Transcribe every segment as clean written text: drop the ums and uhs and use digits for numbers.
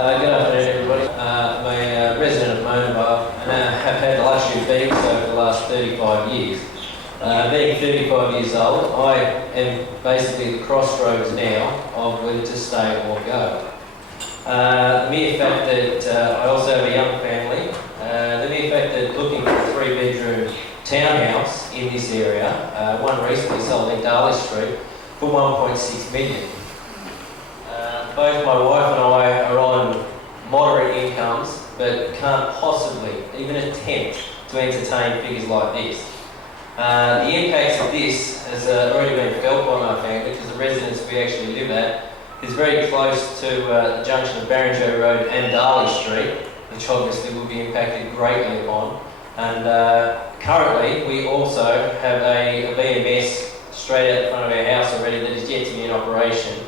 Good afternoon, everybody. I'm a resident of Vale and have had the luxury of being so for the last 35 years. Being 35 years old, I am basically at the crossroads now of whether to stay or go. The mere fact that I also have a young family, the mere fact that looking for a 3-bedroom townhouse in this area, one recently sold in Darley Street for 1.6 million. Both my wife and I are on moderate incomes, but can't possibly even attempt to entertain figures like this. The impacts of this has already been felt by my family because the residence we actually live at is very close to the junction of Barrenjoey Road and Darley Street, which obviously will be impacted greatly upon. And currently we also have a BMS straight out the front of our house already that is yet to be in operation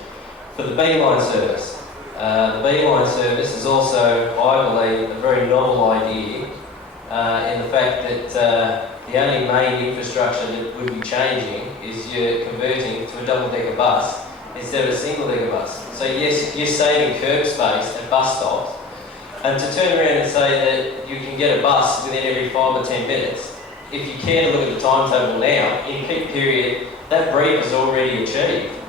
for the B-line service. The B-line service is also, I believe, a very novel idea in the fact that the only main infrastructure that would be changing is you're converting to a double-decker bus instead of a single-decker bus. So yes, you're saving curb space at bus stops, and to turn around and say that you can get a bus within every 5 or 10 minutes, if you care to look at the timetable now, in peak period, that brief is already achieved.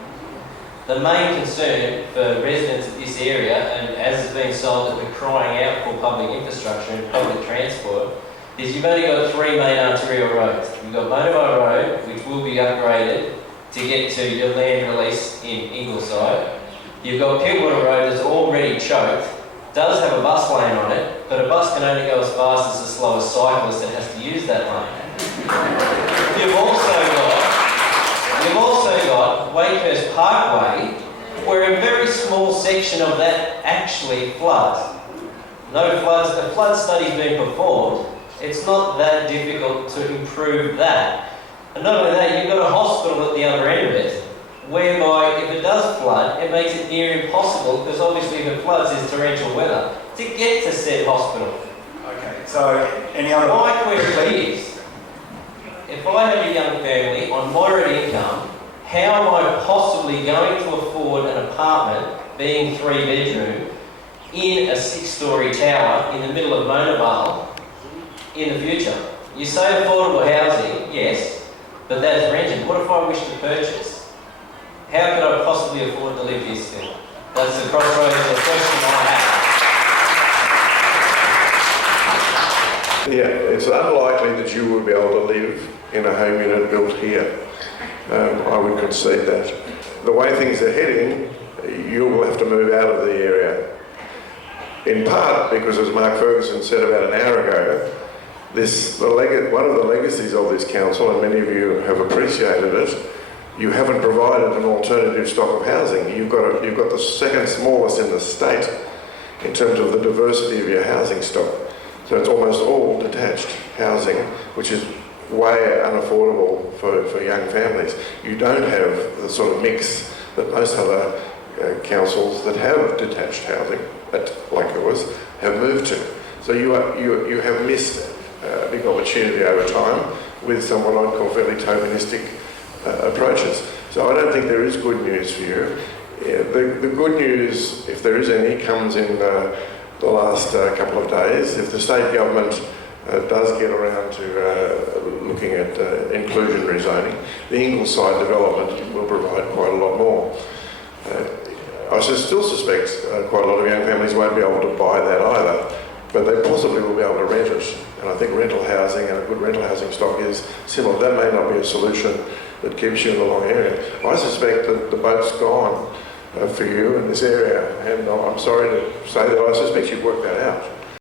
The main concern for residents of this area, and as has been sold that we're crying out for public infrastructure and public transport, is you've only got 3 main arterial roads. You've got Vale Road, which will be upgraded to get to your land release in Ingleside. You've got Pittwater Road that's already choked, does have a bus lane on it, but a bus can only go as fast as the slowest cyclist that has to use that lane. You've also got Wakehurst Parkway, where a very small section of that actually floods. No floods, the flood study's been performed. It's not that difficult to improve that. And not only that, you've got a hospital at the other end of it, whereby if it does flood, it makes it near impossible, because obviously if it floods is torrential weather, to get to said hospital. Okay, so any other... My question is, if I have a young family on moderate income, how am I possibly going to afford an apartment, being 3-bedroom, in a 6-storey tower in the middle of Mona Vale in the future? You say affordable housing, yes, but that's rented. What if I wish to purchase? How could I possibly afford to live here still? That's the crossroads of the question I have. Yeah, it's unlikely that you would be able to live in a home unit built here. I would concede that. The way things are heading, you will have to move out of the area. In part because, as Mark Ferguson said about an hour ago, one of the legacies of this council, and many of you have appreciated it, you haven't provided an alternative stock of housing. You've got the second smallest in the state in terms of the diversity of your housing stock. So it's almost all detached housing, which is way unaffordable for young families. You don't have the sort of mix that most other councils that have detached housing, like yours, have moved to. So you have missed a big opportunity over time with somewhat I'd call fairly tokenistic approaches. So I don't think there is good news for you. The good news, if there is any, comes in the last couple of days. If the state government does get around to looking at inclusionary zoning, the Ingleside development will provide quite a lot more. I still suspect quite a lot of young families won't be able to buy that either, but they possibly will be able to rent it. And I think rental housing and a good rental housing stock is similar. That may not be a solution that keeps you in the long area. I suspect that the boat's gone for you in this area, and I'm sorry to say that I suspect you've worked that out.